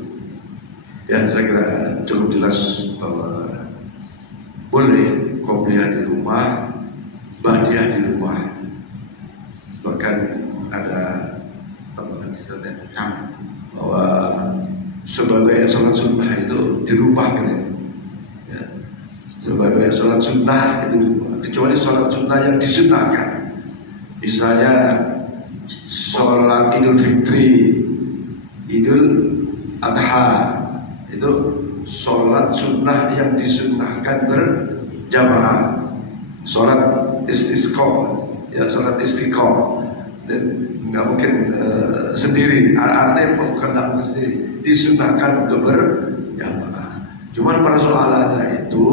Ya, saya kira cukup jelas bahwa boleh qobliyah di rumah, ba'diyah di rumah. Bahkan ada bahwa sebagai sholat sunnah itu dirubah gitu. Ya. Sebagai sholat sunnah itu, kecuali sholat sunnah yang disunnahkan, misalnya sholat Idul Fitri, Idul Adha, itu sholat sunnah yang disunnahkan berjamaah. Sholat istisqa, ya sholat istiqomah, dan nggak mungkin sendiri. Artinya bukan nggak mungkin sendiri, disunnahkan untuk berjamaah. Cuman persoalannya itu,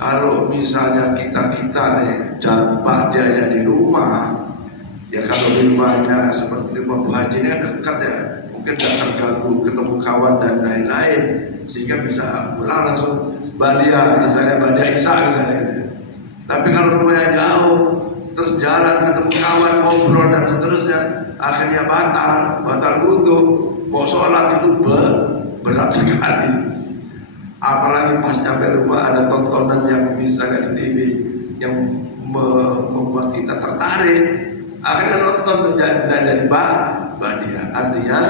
kalau misalnya kita nih ba'diyahnya di rumah, ya kalau di rumahnya seperti rumah Bu Haji ini kan dekat ya, mungkin tidak terganggu ketemu kawan dan lain-lain, sehingga bisa pulang langsung ba'diyah, misalnya ba'diyah Isya misalnya gitu. Tapi kalau rumahnya jauh, terus jalan ketemu kawan, ngobrol dan seterusnya, akhirnya batal wudhu, mau sholat itu berat sekali. Apalagi pas nyampe rumah ada tontonan yang misalnya di TV yang membuat kita tertarik, akhirnya nonton dan jadi ba'diyah. Artinya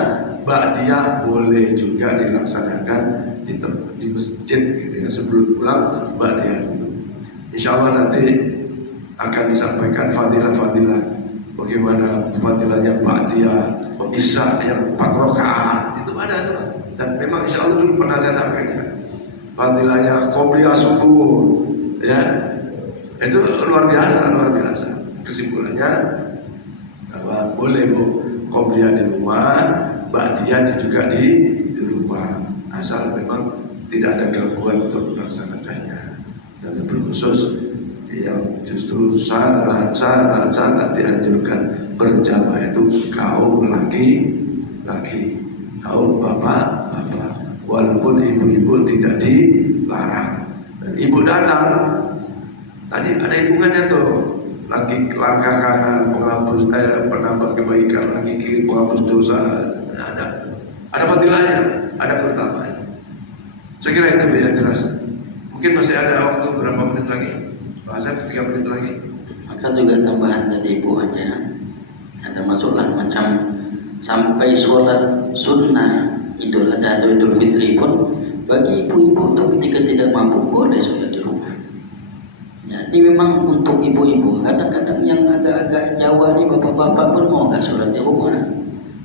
ba'diyah boleh juga dilaksanakan di masjid gitu ya, sebelum pulang ba'diyah dulu. Insya Allah nanti akan disampaikan fadilah-fadilah, bagaimana fadilahnya Ba'diyah, Isya yang 4 rakaat itu ada tuh. Dan memang insya Allah dulu pernah saya sampaikan fadilahnya Qobliyah subuh, ya itu luar biasa. Kesimpulannya bahwa boleh Bu Qobliyah di rumah, Ba'diyah juga di rumah, asal memang tidak ada gangguan untuk melaksanakannya. Dan berkhusus yang justru sangat dianjurkan berjamaah itu kaum laki-laki, kaum bapak-bapak, walaupun ibu-ibu tidak dilarang. Dan ibu datang, tadi ada hitungannya tuh, lagi langkah kanan penambah kebaikan, lagi kiri penghapus dosa, ada fadilahnya, ada keutamaannya. Saya kira itu yang jelas. Mungkin masih ada waktu berapa menit lagi? Pak Asep 3 menit lagi. Maka juga tambahan tadi ibu aja, ada masuklah macam sampai sholat sunnah Idul Adha atau Idul Fitri pun bagi ibu-ibu untuk ketika tidak mampu boleh sholat di rumah. Jadi memang untuk ibu-ibu, kadang-kadang yang agak-agak Jawa nih, bapak-bapak pun mau nggak sholat di rumah,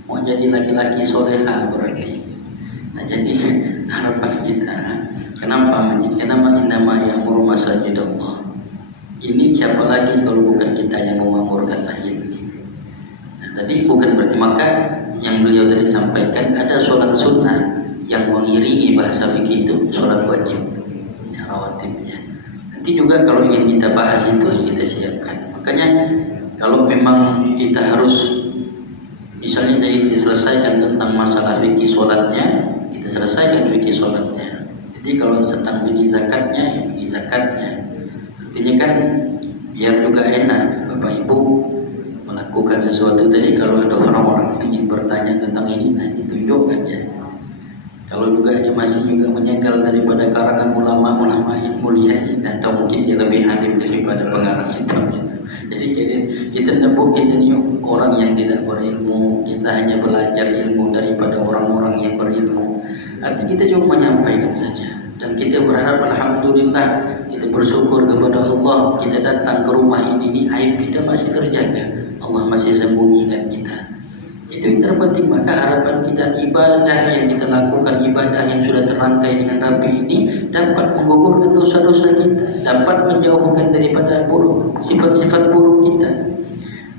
mau jadi laki-laki soleha berarti. Nah jadi harapan kita, kenapa nama ya'muru masajidallah? Ini siapa lagi kalau bukan kita yang memakmurkan masjid ini? Nah, tadi bukan berarti, maka yang beliau tadi sampaikan ada sholat sunnah yang mengiringi bahasa fikih itu sholat wajib, ya, rawatibnya. Nanti juga kalau ingin kita bahas itu kita siapkan. Makanya kalau memang kita harus misalnya dari diselesaikan tentang masalah fikih sholatnya, kita selesaikan fikih sholatnya. Jadi kalau tentang fikih zakatnya, ya fikih zakatnya. Artinya kan biar juga enak Bapak Ibu melakukan sesuatu tadi, kalau ada orang-orang yang ingin bertanya tentang ini, nah ditunjukkan ya. Kalau juga dia masih juga menyegal daripada karangan ulama-ulama yang mulia ini, atau mungkin dia lebih alim daripada pengarang kitab itu. Jadi kita ini orang yang tidak berilmu, kita hanya belajar ilmu daripada orang-orang yang berilmu. Artinya kita cuma menyampaikan saja. Dan kita berharap alhamdulillah, kita bersyukur kepada Allah, kita datang ke rumah ini aib kita masih terjaga, Allah masih sembunyikan kita. Itu yang terpenting. Maka harapan kita ibadah yang kita lakukan, ibadah yang sudah terangkai dengan rapi ini dapat menggugurkan dosa-dosa kita, dapat menjauhkan daripada buruk, sifat-sifat buruk kita.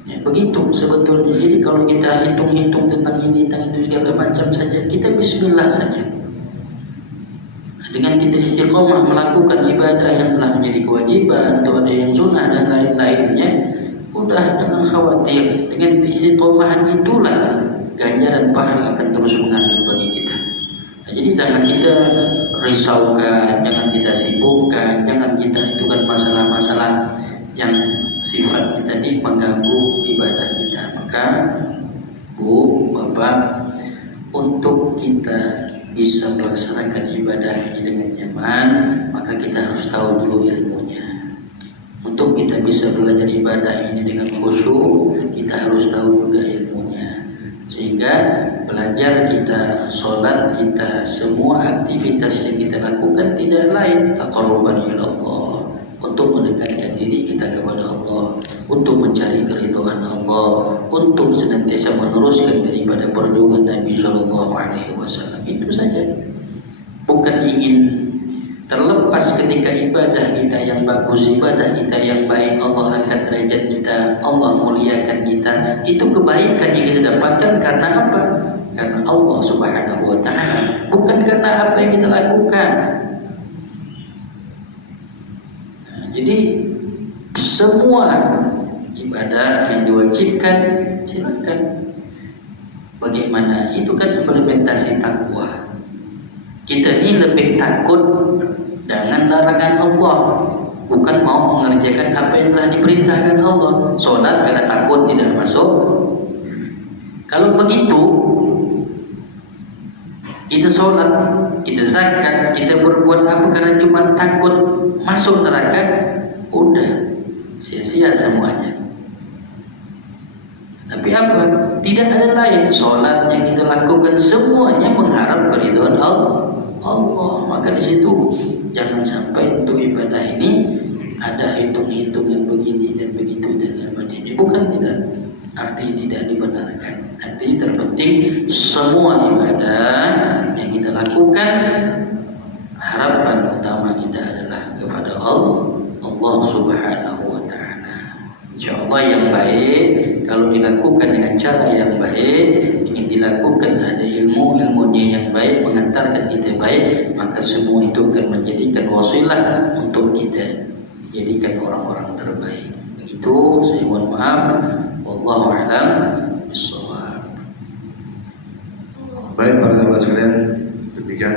Ya, begitu sebetulnya. Jadi kalau kita hitung-hitung tentang ini, tentang itu segala macam saja, kita bismillah saja. Dengan kita istiqomah melakukan ibadah yang telah menjadi kewajiban atau ada yang sunnah dan lain-lainnya, udah dengan khawatir, dengan istiqomahan itulah ganjaran pahala akan terus mengalir bagi kita. Nah, jadi jangan kita risaukan, jangan kita sibukkan, jangan kita itu kan masalah-masalah yang sifatnya tadi mengganggu ibadah kita. Maka Bu, Bapak, untuk kita bisa melaksanakan ibadah dengan nyaman, maka kita harus tahu dulu ilmunya. Untuk kita bisa belajar ibadah ini dengan khusyuk, kita harus tahu juga ilmunya. Sehingga belajar kita, sholat kita, semua aktivitas yang kita lakukan tidak lain taqarruban ila Allah, untuk mendekatkan diri kita kepada Allah, untuk mencari keridhaan Allah, untuk senantiasa meneruskan daripada perjuangan Nabi Shallallahu Alaihi Wasallam. Itu saja. Bukan ingin terlepas ketika ibadah kita yang bagus, ibadah kita yang baik, Allah angkat derajat kita, Allah muliakan kita. Itu kebaikan yang kita dapatkan karena apa? Karena Allah Subhanahu Wa Taala, bukan karena apa yang kita lakukan. Nah, jadi semua ibadah yang diwajibkan silakan. Bagaimana? Itu kan implementasi takwa. Kita ini lebih takut dengan larangan Allah, bukan mau mengerjakan apa yang telah diperintahkan Allah. Sholat karena takut tidak masuk. Kalau begitu, kita sholat, kita zakat, kita berbuat apa karena cuma takut masuk neraka, udah sia-sia semuanya. Tapi apa? Tidak ada lain. Sholat yang kita lakukan semuanya mengharap keridhaan Allah. Maka di situ jangan sampai untuk ibadah ini ada hitung-hitungan begini dan begitu dan macamnya. Bukan tidak, arti tidak dibenarkan. Arti terpenting semua ibadah yang kita lakukan, harapan utama kita adalah kepada Allah Subhanahu wa Ta'ala. InsyaAllah yang baik, kalau dilakukan dengan cara yang baik, ingin dilakukan ada ilmunya yang baik, mengantarkan kita baik, maka semua itu akan menjadikan wasilah untuk kita dijadikan orang-orang terbaik. Begitu, saya mohon maaf. Wallahu a'lam bishawab. Baik para sahabat sekalian, demikian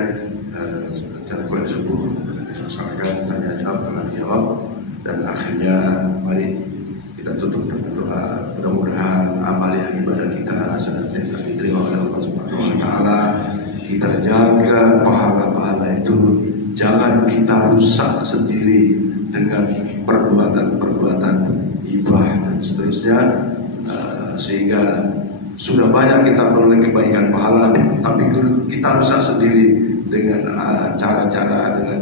acara kuliah subuh dilaksanakan tanya jawab tanya jawab, dan akhirnya mari kita tutup dengan doa. Mudah-mudahan amal yang ibadah kita senantiasa diterima oleh Allah Subhanahu wa Ta'ala. Kita jaga pahala-pahala itu, jangan kita rusak sendiri dengan perbuatan-perbuatan ibah dan seterusnya, sehingga sudah banyak kita peroleh kebaikan pahala, tapi kita rusak sendiri dengan cara-cara, dengan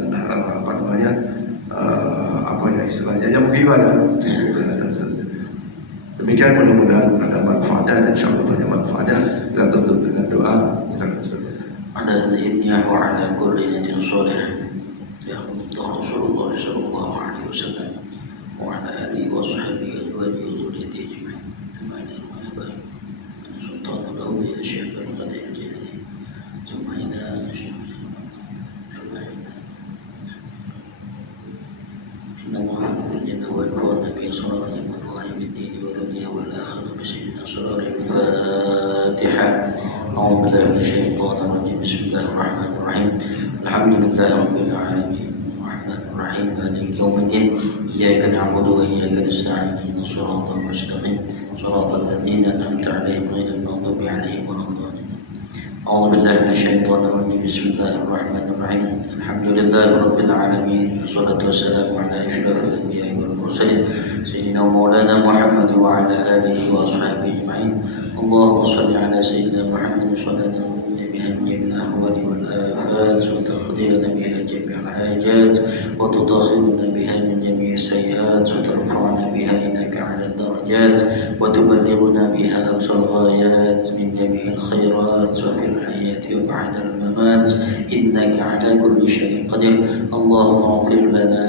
istilahnya yang gimana dan seterusnya. Demikian, mudah-mudahan ada manfaatnya dan insyaallah banyak manfaatnya. Kita tutup dengan doa. Ala al-hidayah wa ala kulli niyatin salih. Ya Rasulullah sallallahu alaihi wasallam wa ala alihi wa sahbihi azwajihi wa dhurriyyatihi ajma'in. Tamana wa sultan al-awliya syekh al-qadir al-jilani. Thumma ila والنبي صلى الله عليه وسلم وعلم الدين والدنيا والآخرة بسيدنا صلاة الفاتحة. أعوذ بالله من الشيطان الرجيم. بسم الله الرحمن الرحيم. الحمد لله رب العالمين الرحمن الرحيم مالك يوم الدين. إياك نعبد وإياك نستعين اهدنا الصراط المستقيم صراط الذين أنعمت عليهم غير المغضوب عليهم ولا الضالين. أعوذ بالله من الشيطان الرجيم. بسم الله الرحمن الرحيم. الحمد لله رب العالمين والصلاة والسلام على أشرف الأنبياء والمرسلين سيدنا ومولانا محمد وعلى آله وأصحابه أجمعين. اللهم صل على سيدنا محمد صلاة بها جميع الأهوال والآفات وتقدرنا بها جميع الحاجات وتطهرنا بها من جميع السيئات وترفعنا بها إنك على الدرجات وتبلغنا بها أقصى الغايات من جميع الخيرات وفي الحياة وبعد الممات إنك على كل شيء قدير. اللهم اغفر لنا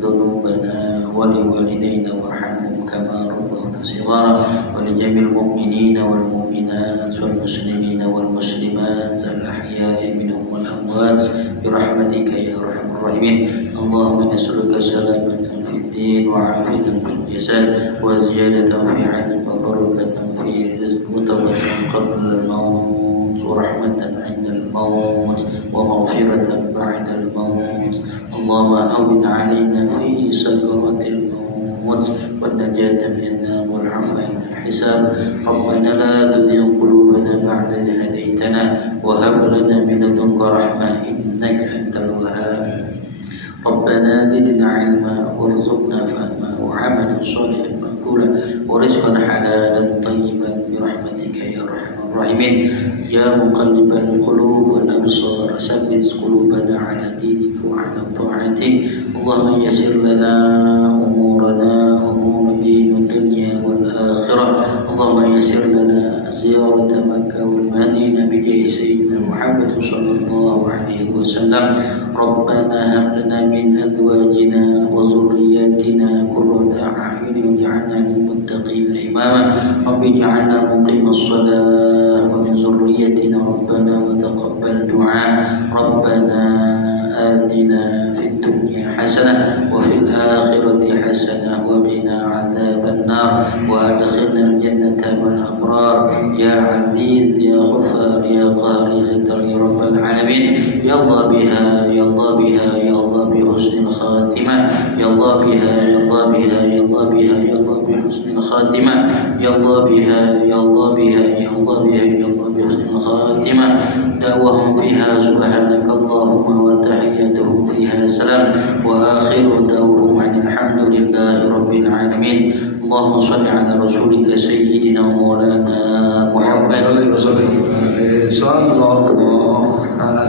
ذنوبنا ولوالدينا وارحمهم كما ربونا صغارا ولجميع المؤمنين والمؤمنات والمسلمين والمسلمات الأحياء منهم والأموات برحمتك يا أرحم الراحمين. اللهم نسألك سلامة في الدين وعافية في الجسد وزيادة في علم وبركة في رزق وتوبة قبل الموت ورحمة عند الموت ومغفرة بعد الموت. اللهم هون علينا في سكرات الموت والنجاة من النار والعفو عند الحساب. ربنا لا تزغ قلوبنا بعد إذ هديتنا وهب لنا من لدنك رحمة إنك أنت الوهاب. ربنا زدنا علما وارزقنا فهما وعملا صالحا مقبولا ورزقا حلالا طيبا برحمتك يا ارحم الراحمين. يا مقلب القلوب والابصار ثبت قلوبنا على دينك وعلى طاعتك. اللهم يسر لنا امورنا امور الدين والدنيا والاخره. اللهم يسر لنا زياره مكه والمدينه بجاه سيدنا محمد صلى الله عليه وسلم. ربنا هب لنا من ازواجنا وذرياتنا قرة اعين واجعلنا للمتقين اماما. رب اجعلنا مقيم الصلاه ومن ذريتنا ربنا وتقبل دعاء. ربنا آتنا في الدنيا حسنة وفي الآخرة حسنة وقنا عذاب النار وأدخلنا الجنة مع الأبرار يا عزيز يا غفار يا قاهر يا رب العالمين. يا الله بها يا الله بها يا الله بحسن الخاتمة يا الله بها يا الله بها يا الله بها يا الله بحسن الخاتمة يا الله بها يا الله بها يا الله بها يا الله بحسن الخاتمة. دعوهم فيها سبحانك اللهم وتحياتهم فيها سلام وآخر دعوهم عن الحمد لله رب العالمين. اللهم صل على رسولك سيدنا مولانا محمد صلى الله على